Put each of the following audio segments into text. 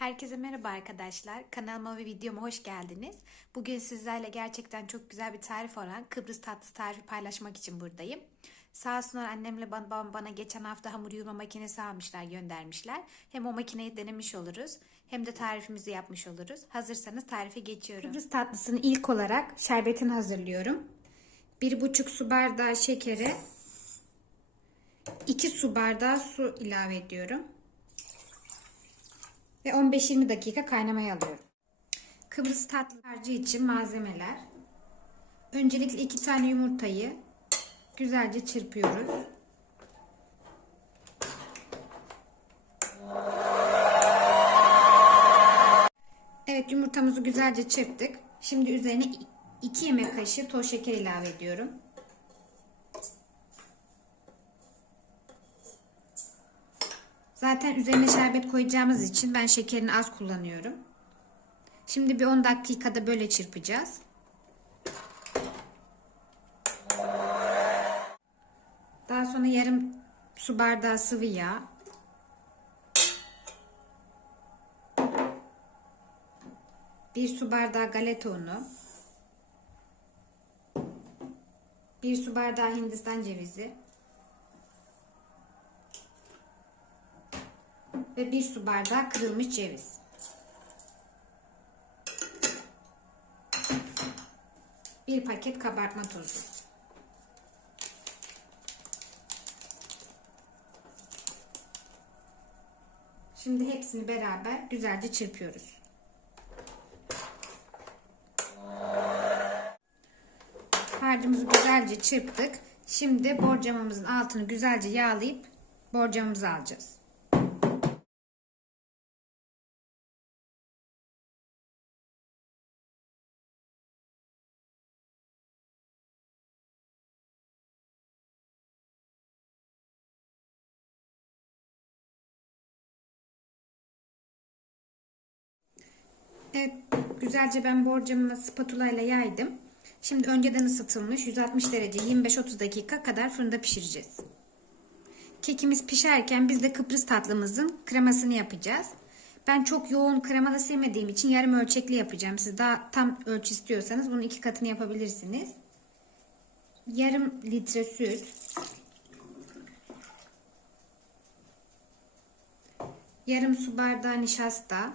Herkese merhaba arkadaşlar. Kanalıma ve videoma hoş geldiniz. Bugün sizlerle gerçekten çok güzel bir tarif olan Kıbrıs tatlısı tarifi paylaşmak için buradayım. Sağ olsunlar annemle babam bana geçen hafta hamur yoğurma makinesi almışlar, göndermişler. Hem o makineyi denemiş oluruz hem de tarifimizi yapmış oluruz. Hazırsanız tarife geçiyorum. Kıbrıs tatlısını ilk olarak şerbetini hazırlıyorum. 1,5 su bardağı şekere 2 su bardağı su ilave ediyorum. Ve 15-20 dakika kaynamaya alıyorum. Kıbrıs tatlı için malzemeler. Öncelikle 2 tane yumurtayı güzelce çırpıyoruz. Evet yumurtamızı güzelce çırptık. Şimdi üzerine 2 yemek kaşığı toz şeker ilave ediyorum. Zaten üzerine şerbet koyacağımız için ben şekerini az kullanıyorum. Şimdi bir 10 dakikada böyle çırpacağız. Daha sonra yarım su bardağı sıvı yağ. Bir su bardağı galeta unu. Bir su bardağı hindistan cevizi. Ve 1 su bardağı kırılmış ceviz. Bir paket kabartma tozu. Şimdi hepsini beraber güzelce çırpıyoruz. Harcımızı güzelce çırptık. Şimdi borcamımızın altını güzelce yağlayıp borcamımızı alacağız. Evet, güzelce ben borcamımı spatula ile yaydım. Şimdi önceden ısıtılmış 160 derece 25-30 dakika kadar fırında pişireceğiz. Kekimiz pişerken biz de Kıbrıs tatlımızın kremasını yapacağız. Ben çok yoğun kremalı sevmediğim için yarım ölçekli yapacağım. Siz daha tam ölçü istiyorsanız bunun iki katını yapabilirsiniz. Yarım litre süt. Yarım su bardağı nişasta.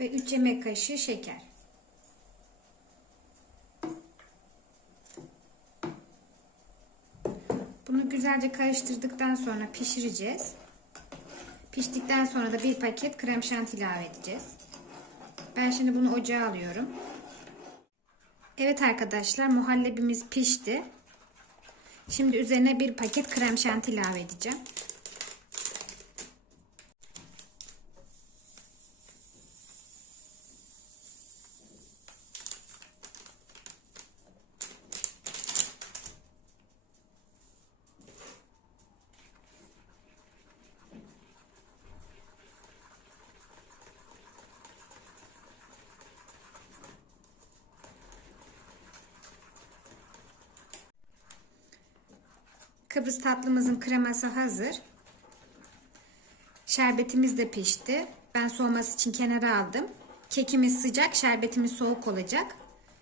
Ve 3 yemek kaşığı şeker. Bunu güzelce karıştırdıktan sonra pişireceğiz. Piştikten sonra da bir paket krem şanti ilave edeceğiz. Ben şimdi bunu ocağa alıyorum. Evet arkadaşlar muhallebimiz pişti. Şimdi üzerine bir paket krem şanti ilave edeceğim. Kıbrıs tatlımızın kreması hazır. Şerbetimiz de pişti. Ben soğuması için kenara aldım. Kekimiz sıcak, şerbetimiz soğuk olacak.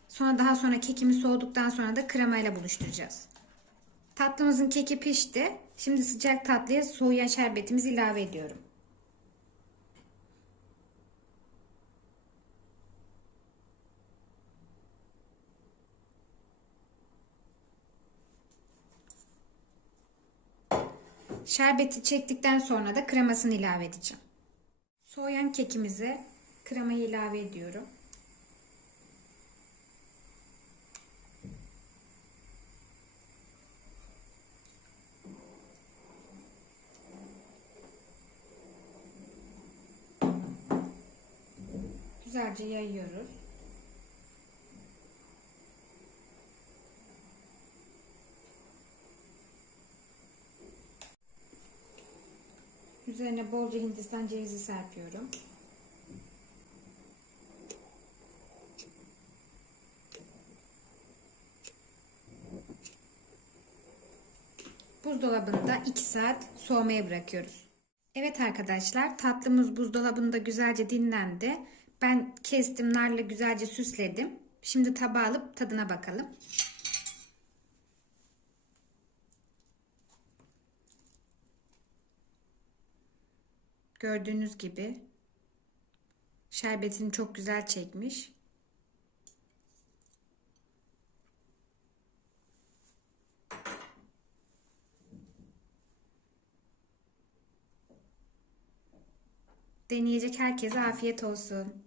Sonra daha sonra kekimiz soğuduktan sonra da kremayla buluşturacağız. Tatlımızın keki pişti. Şimdi sıcak tatlıya soğuyan şerbetimizi ilave ediyorum. Şerbeti çektikten sonra da kremasını ilave edeceğim. Soğuyan kekimize kremayı ilave ediyorum. Güzelce yayıyoruz. Üzerine bolca hindistan cevizi serpiyorum. Buzdolabında 2 saat soğumaya bırakıyoruz. Evet arkadaşlar tatlımız buzdolabında güzelce dinlendi. Ben kestim narla güzelce süsledim. Şimdi tabağa alıp tadına bakalım. Gördüğünüz gibi şerbetini çok güzel çekmiş. Deneyecek herkese afiyet olsun.